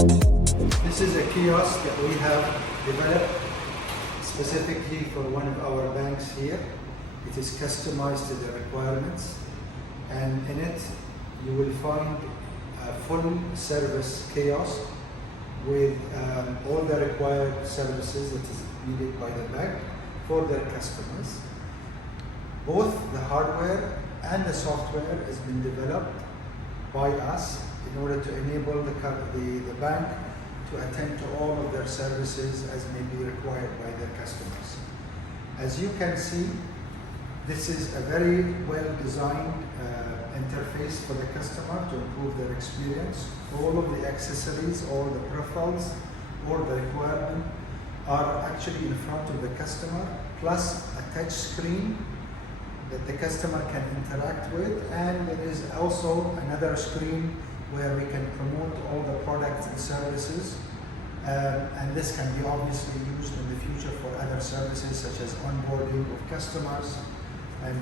This is a kiosk that we have developed specifically for one of our banks here. It is customized to the requirements, and in it you will find a full service kiosk with all the required services that is needed by the bank for their customers. Both the hardware and the software has been developed by us in order to enable the bank to attend to all of their services as may be required by their customers. As you can see, this is a very well-designed interface for the customer to improve their experience. All of the accessories, all the peripherals, all the requirement are actually in front of the customer, plus a touch screen that the customer can interact with, and there is also another screen where we can promote all the products and services, and this can be obviously used in the future for other services such as onboarding of customers and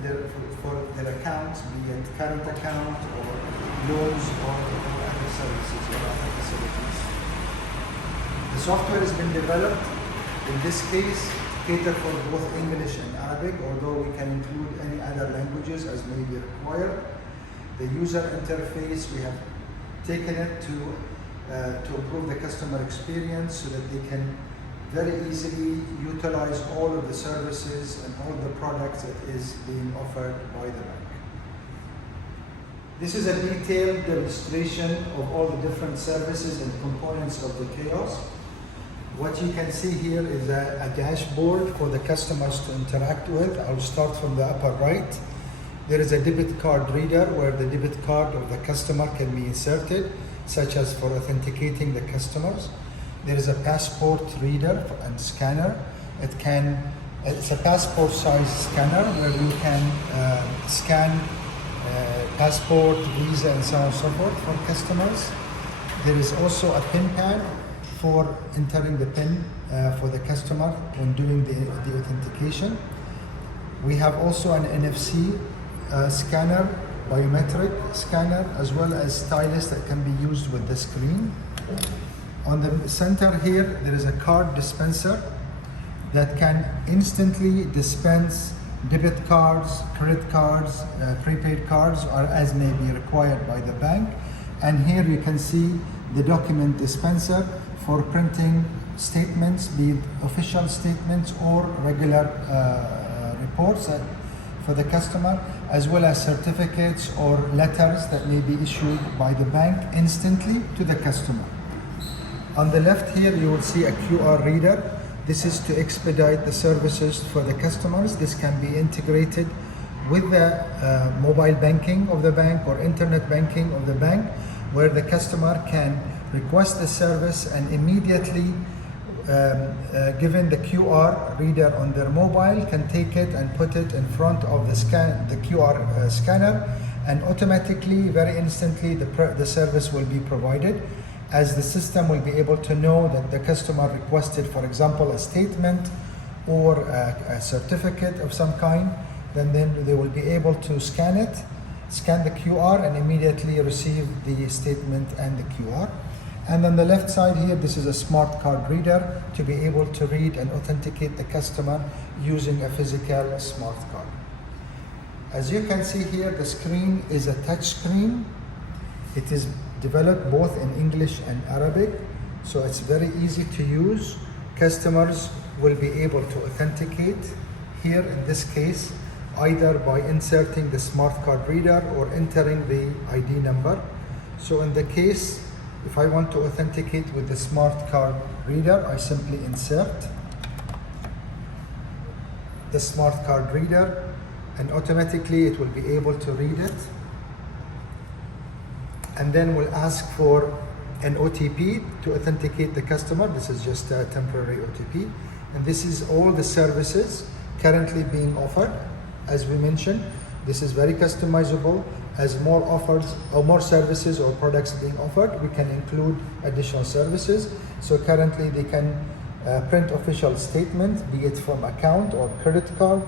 for their accounts, be it current account or loans or other services or other facilities. The software has been developed in this case to cater for both English and Arabic, although we can include any other languages as may be required. The user interface, we have taken it to improve the customer experience so that they can very easily utilize all of the services and all the products that is being offered by the bank. This is a detailed demonstration of all the different services and components of the kiosk. What you can see here is a dashboard for the customers to interact with. I'll start from the upper right. There is a debit card reader where the debit card of the customer can be inserted, such as for authenticating the customers. There is a passport reader and scanner. It's a passport size scanner where you can scan passport, visa, and so on and so forth for customers. There is also a PIN pad for entering the PIN for the customer when doing the authentication. We have also an NFC scanner, biometric scanner, as well as stylus that can be used with the screen. On the center here, there is a card dispenser that can instantly dispense debit cards, credit cards, prepaid cards, or as may be required by the bank. And here you can see the document dispenser for printing statements, be it official statements or regular reports for the customer, as well as certificates or letters that may be issued by the bank instantly to the customer. On the left here, you will see a QR reader. This is to expedite the services for the customers. This can be integrated with the mobile banking of the bank or internet banking of the bank, where the customer can request the service and immediately given the QR reader on their mobile, can take it and put it in front of the QR scanner, and automatically, very instantly, the service will be provided, as the system will be able to know that the customer requested, for example, a statement or a certificate of some kind. Then they will be able to scan the QR, and immediately receive the statement and the QR. And on the left side here, this is a smart card reader to be able to read and authenticate the customer using a physical smart card. As you can see here, the screen is a touch screen. It is developed both in English and Arabic, so it's very easy to use. Customers will be able to authenticate here in this case, either by inserting the smart card reader or entering the ID number. So in the case, if I want to authenticate with the smart card reader, I simply insert the smart card reader, and automatically it will be able to read it, and then will ask for an OTP to authenticate the customer. This is just a temporary OTP, and this is all the services currently being offered. As we mentioned, this is very customizable. As more offers or more services or products being offered, we can include additional services. So currently they can print official statements, be it from account or credit card,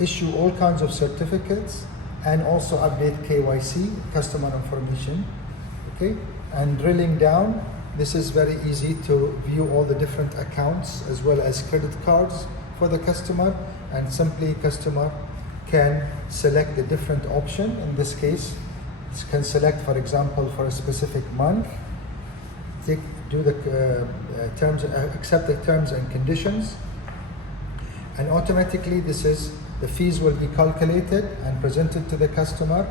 issue all kinds of certificates, and also update KYC, customer information. Okay, and drilling down, This is very easy to view all the different accounts as well as credit cards for the customer, and simply customer can select the different option. In this case, can select, for example, for a specific month, do the accept the terms and conditions, and automatically the fees will be calculated and presented to the customer,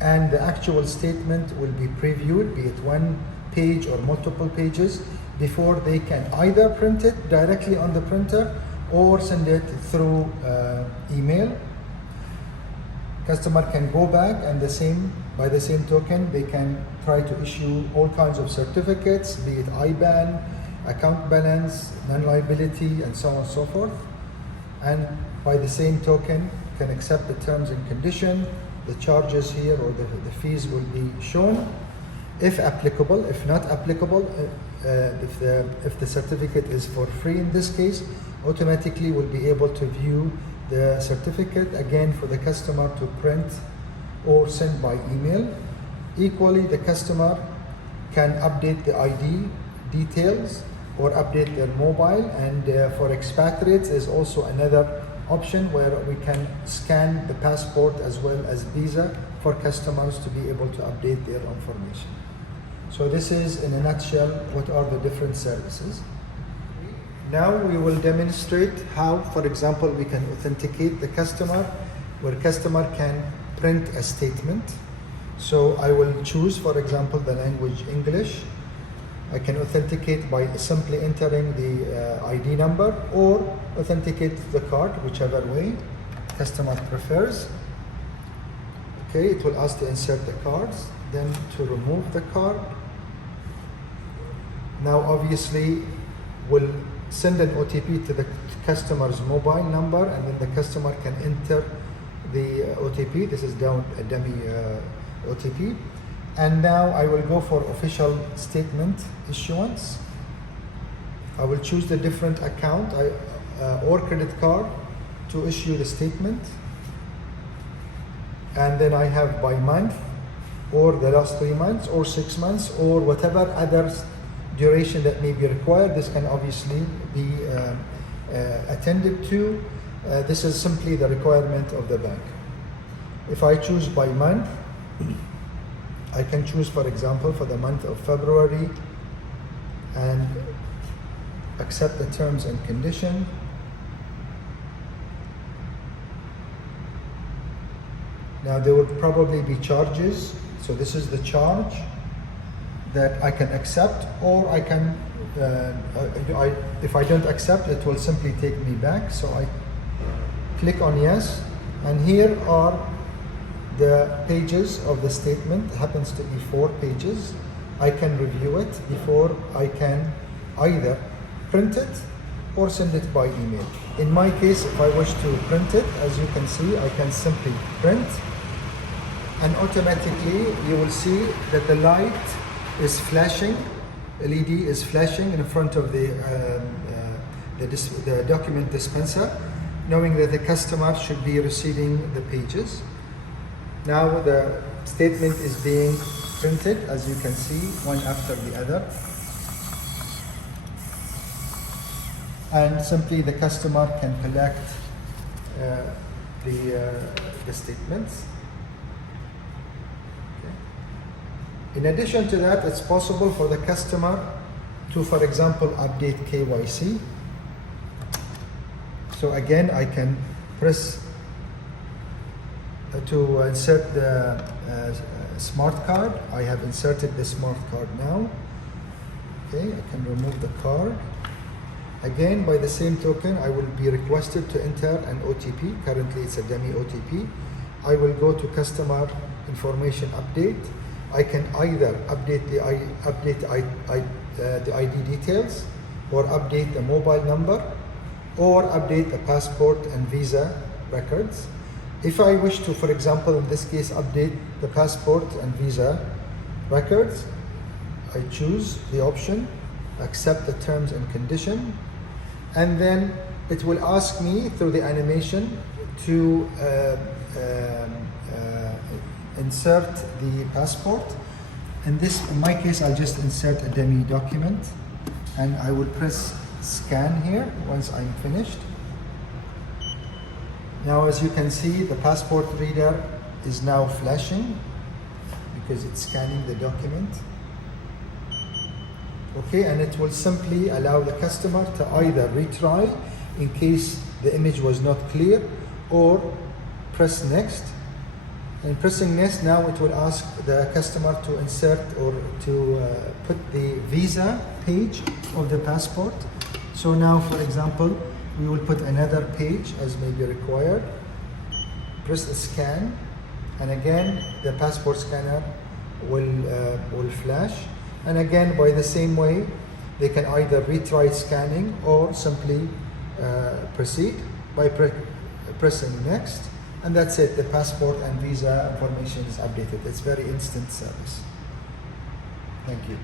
and the actual statement will be previewed, be it one page or multiple pages, before they can either print it directly on the printer or send it through email. Customer can go back and by the same token, they can try to issue all kinds of certificates, be it IBAN, account balance, non-liability, and so on and so forth. And by the same token, can accept the terms and condition, the charges here or the fees will be shown, if applicable. If not applicable, if the certificate is for free in this case, automatically will be able to view the certificate again for the customer to print or send by email. Equally, the customer can update the ID details or update their mobile, and for expatriates is also another option where we can scan the passport as well as visa for customers to be able to update their information. So this is in a nutshell what are the different services. Now we will demonstrate how, for example, we can authenticate the customer, where customer can print a statement. So I will choose, for example, the language English. I can authenticate by simply entering the ID number or authenticate the card, whichever way customer prefers. Okay, it will ask to insert the cards, then to remove the card. Now obviously we'll send an OTP to the customer's mobile number, and then the customer can enter the OTP. This is down a dummy OTP. And now I will go for official statement issuance. I will choose the different account or credit card to issue the statement. And then I have by month, or the last 3 months, or 6 months, or whatever other duration that may be required. This can obviously be attended to. This is simply the requirement of the bank. If I choose by month, I can choose, for example, for the month of February and accept the terms and condition. Now there would probably be charges. So this is the charge that I can accept, or I can, if I don't accept, it will simply take me back. So I click on yes, and here are the pages of the statement. It happens to be 4 pages. I can review it before I can either print it or send it by email. In my case, if I wish to print it, as you can see, I can simply print, and automatically you will see that the light is flashing, LED is flashing in front of the document dispenser, knowing that the customer should be receiving the pages. Now the statement is being printed, as you can see, one after the other. And simply the customer can collect the statements. Okay. In addition to that, it's possible for the customer to, for example, update KYC. So again, I can press to insert the smart card. I have inserted the smart card now. Okay, I can remove the card. Again, by the same token, I will be requested to enter an OTP. Currently, it's a dummy OTP. I will go to customer information update. I can either update the ID details, or update the mobile number, or update the passport and visa records. If I wish to, for example, in this case, update the passport and visa records, I choose the option, accept the terms and condition, and then it will ask me through the animation to insert the passport. in my case, I'll just insert a dummy document and I will press scan here once I'm finished. Now, as you can see, the passport reader is now flashing because it's scanning the document. Okay, and it will simply allow the customer to either retry in case the image was not clear, or press next. And pressing next, now it will ask the customer to insert or to put the visa page of the passport. So now, for example, we will put another page as may be required. Press the scan, and again the passport scanner will flash. And again, by the same way, they can either retry scanning or simply proceed by pressing next. And that's it, the passport and visa information is updated. It's very instant service. Thank you.